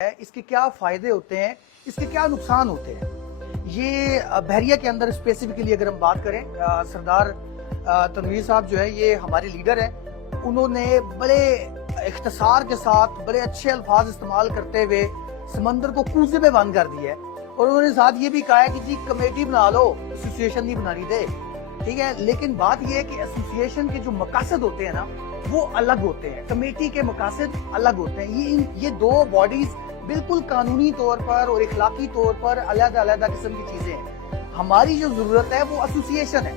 اس کے کیا فائدے ہوتے ہیں, اس کے کیا نقصان ہوتے ہیں. یہ بحریہ کے اندر اسپیسیفکلی اگر ہم بات کریں, سردار تنویر صاحب جو ہے یہ ہمارے لیڈر ہیں. انہوں نے بڑے اختصار کے ساتھ بڑے اچھے الفاظ استعمال کرتے ہوئے سمندر کو کوزے میں بند کر دیا ہے, اور انہوں نے ساتھ یہ بھی کہا ہے کہ جی کمیٹی بنا لو, ایسوسیشن نہیں بنانی دے. ٹھیک ہے, لیکن بات یہ ہے کہ ایسوسیشن کے جو مقاصد ہوتے ہیں نا وہ الگ ہوتے ہیں, کمیٹی کے مقاصد الگ ہوتے ہیں. یہ دو باڈیز بالکل قانونی طور پر اور اخلاقی طور پر علیحدہ علیحدہ قسم کی چیزیں ہیں. ہماری جو ضرورت ہے وہ ایسوسیشن ہے.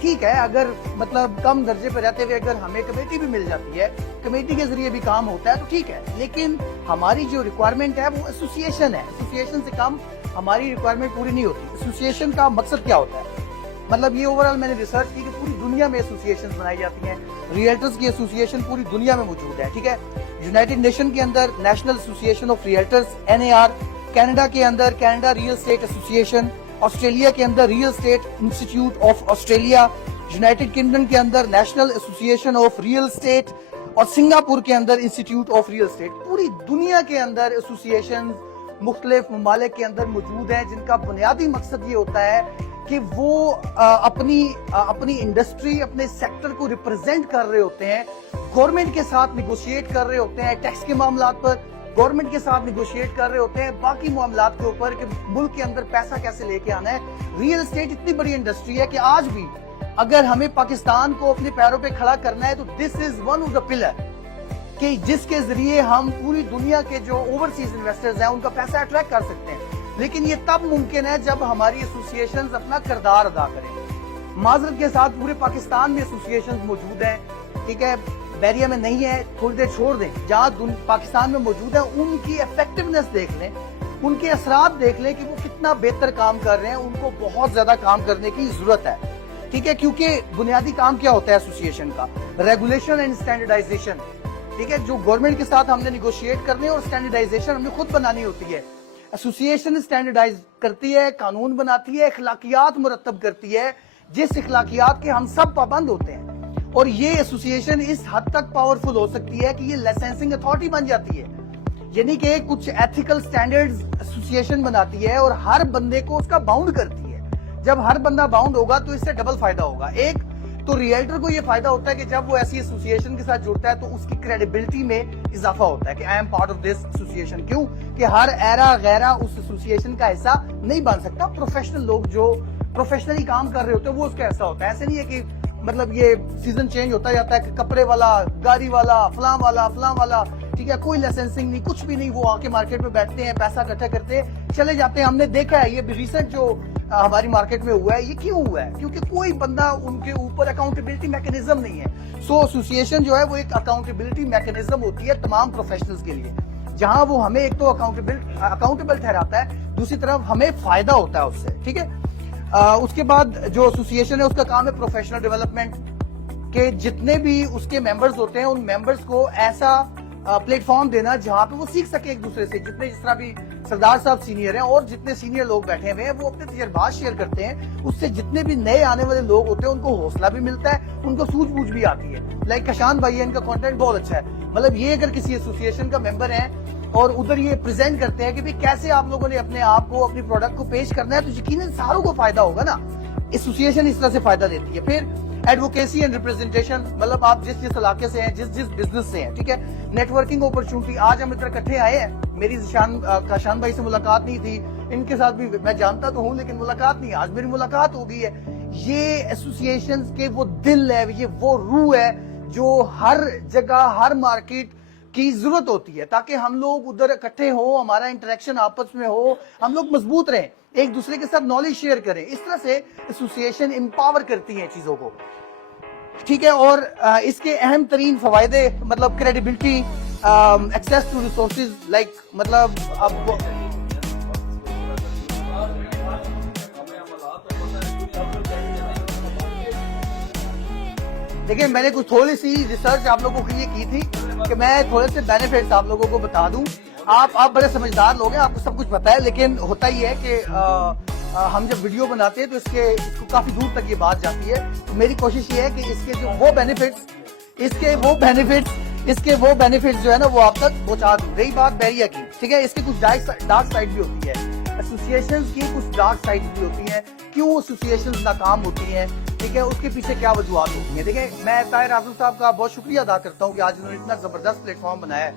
ٹھیک ہے, اگر مطلب کم درجے پہ رہتے ہوئے اگر ہمیں کمیٹی بھی مل جاتی ہے, کمیٹی کے ذریعے بھی کام ہوتا ہے تو ٹھیک ہے, لیکن ہماری جو ریکوائرمنٹ ہے وہ ایسوسیشن ہے. ایسوسیشن سے کم ہماری ریکوائرمنٹ پوری نہیں ہوتی. ایسوسیشن کا مقصد کیا ہوتا ہے, مطلب یہ اوورال میں نے ریسرچ کی کہ پوری دنیا میں ایسوسیشن بنائی جاتی ہیں. ریئلٹرز کی ایسوسیشن پوری دنیا میں موجود ہے. ٹھیک ہے, یونائٹڈ نیشن کے اندر national association of realtors NAR, Canada کے اندر Canada real estate association, Australia کے اندر real estate institute of Australia, United Kingdom کے اندر national association of real estate, اور سنگاپور کے اندر انسٹیٹیوٹ آف ریئل اسٹیٹ. پوری دنیا کے اندر ایسوسیشن مختلف ممالک کے اندر موجود ہیں, جن کا بنیادی مقصد یہ ہوتا ہے کہ وہ اپنی انڈسٹری, اپنے سیکٹر کو ریپرزینٹ کر رہے ہوتے ہیں, گورنمنٹ کے ساتھ نیگوشیٹ کر رہے ہوتے ہیں, ٹیکس کے معاملات پر گورنمنٹ کے ساتھ نیگوشیٹ کر رہے ہوتے ہیں, باقی معاملات کے اوپر کہ ملک کے اندر پیسہ کیسے لے کے آنا ہے. ریئل اسٹیٹ اتنی بڑی انڈسٹری ہے کہ آج بھی اگر ہمیں پاکستان کو اپنے پیروں پہ کھڑا کرنا ہے تو this is one of the pillar, کہ جس کے ذریعے ہم پوری دنیا کے جو اوورسیز انویسٹرز ہیں ان کا پیسہ اٹریکٹ کر سکتے ہیں. لیکن یہ تب ممکن ہے جب ہماری ایسوسیشنز اپنا کردار ادا کریں. معذرت کے ساتھ پورے پاکستان میں ایسوسیشنز موجود ہیں. ٹھیک ہے, بحریہ میں نہیں ہے, تھوڑی دیر چھوڑ دیں, جہاں پاکستان میں موجود ہے ان کی ایفیکٹونیس دیکھ لیں, ان کے اثرات دیکھ لیں کہ وہ کتنا بہتر کام کر رہے ہیں. ان کو بہت زیادہ کام کرنے کی ضرورت ہے. ٹھیک ہے, کیونکہ بنیادی کام کیا ہوتا ہے ایسوسیشن کا, ریگولیشن اینڈ اسٹینڈرڈائزیشن. ٹھیک ہے, جو گورنمنٹ کے ساتھ ہم نے نیگوشیٹ کرنے اور اسٹینڈرڈائزیشن ہم نے خود بنانی ہوتی ہے. ایسوسیشن اسٹینڈرڈائز کرتی ہے, قانون بناتی ہے, اخلاقیات مرتب کرتی ہے, جس اخلاقیات کے ہم سب پابند ہوتے ہیں. اور یہ ایسوسیشن اس حد تک پاورفل ہو سکتی ہے کہ یہ لائسنسنگ اتھارٹی بن جاتی ہے. یعنی کہ کچھ ایتھیکل سٹینڈرڈز ایسوسیشن بناتی ہے اور ہر بندے کو اس کا باؤنڈ کرتی ہے. جب ہر بندہ باؤنڈ ہوگا تو اس سے ڈبل فائدہ ہوگا. ایک تو ریئلٹر کو یہ فائدہ ہوتا ہے کہ جب وہ ایسی ایسوسیشن کے ساتھ جڑتا ہے تو اس کی کریڈیبلٹی میں اضافہ ہوتا ہے کہ I am part of this association. کیوں کہ ہر ایرا غیرہ اس ایسوسیشن کا حصہ نہیں بن سکتا. پروفیشنل لوگ جو پروفیشنلی کام کر رہے ہوتے ہیں وہ اس کا حصہ ہوتا ہے. ایسے نہیں ہے کہ مطلب یہ سیزن چینج ہوتا جاتا ہے کہ کپڑے والا, گاڑی والا, فلاں والا, ٹھیک ہے, کوئی لائسنسنگ نہیں, کچھ بھی نہیں, وہ آ کے مارکیٹ میں بیٹھتے ہیں, پیسہ اکٹھا کرتے ہیں, چلے جاتے ہیں. ہم نے دیکھا ہے یہ ریسنٹ جو ہماری مارکیٹ میں ہوا ہے, یہ کیوں ہوا ہے, کیونکہ کوئی بندہ ان کے اوپر اکاؤنٹیبلٹی میکنزم نہیں ہے. سو ایسوسیشن جو ہے وہ ایک اکاؤنٹیبلٹی میکنزم ہوتی ہے تمام پروفیشنلز کے لیے, جہاں وہ ہمیں ایک تو اکاؤنٹیبل ٹھہراتا ہے, دوسری طرف ہمیں فائدہ ہوتا ہے اس سے. ٹھیک ہے, اس کے بعد جو ایسوسیشن ہے اس کا کام ہے پروفیشنل ڈیولپمنٹ, کہ جتنے بھی اس کے ممبرز ہوتے ہیں ان ممبرز کو ایسا پلیٹ فارم دینا جہاں پہ وہ سیکھ سکے ایک دوسرے سے. جتنے جس طرح بھی سردار صاحب سینئر ہیں اور جتنے سینئر لوگ بیٹھے ہوئے ہیں وہ اپنے تجربات شیئر کرتے ہیں, اس سے جتنے بھی نئے آنے والے لوگ ہوتے ہیں ان کو حوصلہ بھی ملتا ہے, ان کو سوجھ بوجھ بھی آتی ہے. لائک کشان بھائی ہے, ان کا کانٹینٹ بہت اچھا ہے. مطلب یہ اگر کسی ایسوسیشن کا ممبر ہیں اور ادھر یہ پریزنٹ کرتے ہیں کہ بھی کیسے آپ لوگوں نے اپنے آپ کو, اپنی پروڈکٹ کو پیش کرنا ہے, تو یقیناً ساروں کو فائدہ ہوگا نا. ایسوسیشن اس طرح سے فائدہ دیتی ہے. پھر ایڈوکیسی اینڈ ریپرزنٹیشن, مطلب آپ جس علاقے سے ہیں, جس بزنس سے ہیں, ٹھیک ہے, نیٹ ورکنگ اپرچونٹی. آج ہم ادھر اکٹھے آئے ہیں, میری کاشان بھائی سے ملاقات نہیں تھی, ان کے ساتھ بھی میں جانتا تو ہوں لیکن ملاقات نہیں, آج میری ملاقات ہو گئی ہے. یہ ایسوسیشنز کے وہ دل ہے, یہ وہ روح ہے جو ہر جگہ, ہر مارکیٹ کی ضرورت ہوتی ہے, تاکہ ہم لوگ ادھر اکٹھے ہوں, ہمارا انٹریکشن آپس میں ہو, ہم لوگ مضبوط رہیں, ایک دوسرے کے ساتھ نالج شیئر کریں. اس طرح سے ایسوسیشن امپاور کرتی ہیں چیزوں کو. ٹھیک ہے, اور اس کے اہم ترین فوائد مطلب credibility, access to resources, like مطلب اب دیکھیں میں نے کچھ تھوڑی سی ریسرچ آپ لوگوں کے لیے کی تھی کہ میں تھوڑے سے بینیفٹس آپ لوگوں کو بتا دوں. آپ بڑے سمجھدار لوگ ہیں, آپ کو سب کچھ پتا ہے, لیکن ہوتا ہی ہے کہ ہم جب ویڈیو بناتے ہیں تو اس کو کافی دور تک یہ بات جاتی ہے. تو میری کوشش یہ ہے کہ اس کے جو وہ بینیفٹس اس کے وہ بینیفٹ جو ہے نا وہ آپ تک پہنچا دوں. رہی بات بحریہ کی, ٹھیک ہے, اس کی کچھ ڈارک سائڈ بھی ہوتی ہے, ایسوسیشن کی کچھ ڈارک سائڈ بھی ہوتی ہیں, کیوں ایسوسیشن ناکام ہوتی ہیں, ٹھیک ہے, اس کے پیچھے کیا وجوہات ہوتی ہیں. دیکھیں, میں طاہر اعظم صاحب کا بہت شکریہ ادا کرتا ہوں کہ آج انہوں نے اتنا زبردست پلیٹ فارم بنایا ہے,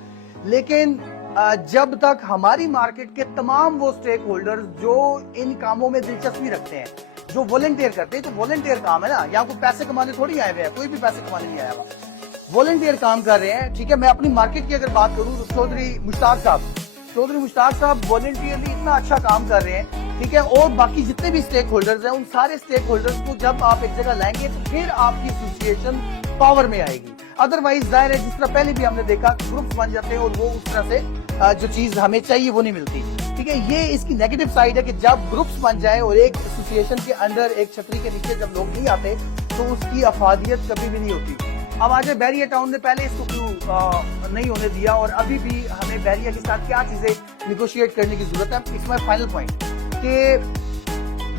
لیکن جب تک ہماری مارکیٹ کے تمام وہ سٹیک ہولڈرز جو ان کاموں میں دلچسپی رکھتے ہیں, جو والنٹیئر کرتے ہیں, تو والنٹیئر کام ہے نا, یہاں کوئی پیسے کمانے تھوڑی آئے ہوئے ہیں, کوئی بھی پیسے کمانے نہیں آیا ہوا, والنٹیئر کام کر رہے ہیں, ٹھیک ہے. میں اپنی مارکیٹ کی اگر بات کروں تو چودھری مشتاق صاحب والنٹیئرلی اتنا اچھا کام کر رہے ہیں, ٹھیک ہے, اور باقی جتنے بھی اسٹیک ہولڈرز ہیں ان سارے اسٹیک ہولڈرز کو جب آپ ایک جگہ لائیں گے تو پھر آپ کی ایسوسیشن پاور میں آئے گی. ادروائز ظاہر ہے جس طرح پہلے بھی ہم نے دیکھا گروپس بن جاتے ہیں اور وہ اس طرح سے جو چیز ہمیں چاہیے وہ نہیں ملتی, ٹھیک ہے. یہ اس کی نیگیٹو سائڈ ہے کہ جب گروپس بن جائے اور ایک ایسوسیشن کے انڈر ایک چھتری کے نیچے جب لوگ نہیں آتے تو اس کی افادیت کبھی بھی نہیں ہوتی. اب آج بحریہ ٹاؤن نے پہلے اس کو کیوں نہیں ہونے دیا, اور ابھی بھی ہمیں بحریہ کے ساتھ کیا چیزیں نیگوشیٹ کرنے کی ضرورت ہے. اٹس مائی فائنل پوائنٹ کہ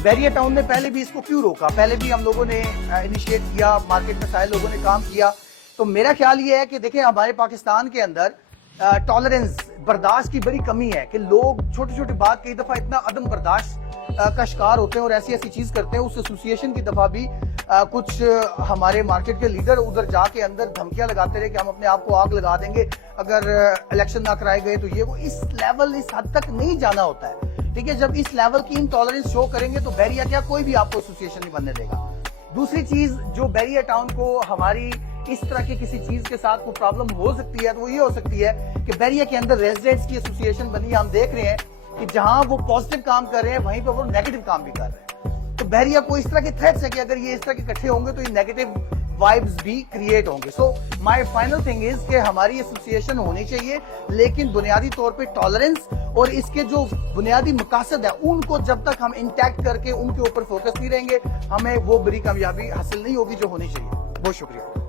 بحریہ ٹاؤن نے پہلے بھی اس کو کیوں روکا. پہلے بھی ہم لوگوں نے انیشیٹ کیا, مارکیٹ میں سارے لوگوں نے کام کیا. تو میرا خیال یہ ہے کہ دیکھیں ہمارے پاکستان کے اندر ٹالرنس, برداشت کی بڑی کمی ہے کہ لوگ چھوٹی چھوٹی بات کئی دفعہ اتنا عدم برداشت کا شکار ہوتے ہیں اور ایسی چیز کرتے ہیں. اس ایسوسیشن کی دفعہ بھی کچھ ہمارے مارکیٹ کے لیڈر ادھر جا کے اندر دھمکیاں لگاتے رہے کہ ہم اپنے آپ کو آگ لگا دیں گے اگر الیکشن نہ کرائے گئے, تو یہ وہ اس لیول اس حد تک نہیں جانا ہوتا ہے, ٹھیک ہے. جب اس لیول کی انٹالرنس شو کریں گے تو بحریہ کیا کوئی بھی آپ کو ایسوسیشن نہیں بننے دے گا. دوسری چیز جو بحریہ ٹاؤن کو ہماری اس طرح کی کسی چیز کے ساتھ کوئی پرابلم ہو سکتی ہے تو وہ یہ ہو سکتی ہے کہ بحریہ کے اندر ریزیڈنٹس کی ایسوسیشن بنی. ہم دیکھ رہے ہیں کہ جہاں وہ پازیٹیو کام کر رہے ہیں وہیں پہ وہ نیگیٹو کام بھی کر رہے ہیں. تو بحریہ کو اس طرح کے تھریٹس ہے کہ اگر یہ اس طرح کے اکٹھے ہوں گے تو یہ نیگیٹو وائبز بھی کریٹ ہوں گے. سو مائی فائنل تھنگ از کہ ہماری ایسوسیشن ہونی چاہیے, لیکن بنیادی طور پہ ٹالرنس اور اس کے جو بنیادی مقاصد ہیں ان کو جب تک ہم انٹیکٹ کر کے ان کے اوپر فوکس نہیں رہیں گے ہمیں وہ بڑی کامیابی حاصل نہیں ہوگی جو ہونی چاہیے. بہت شکریہ.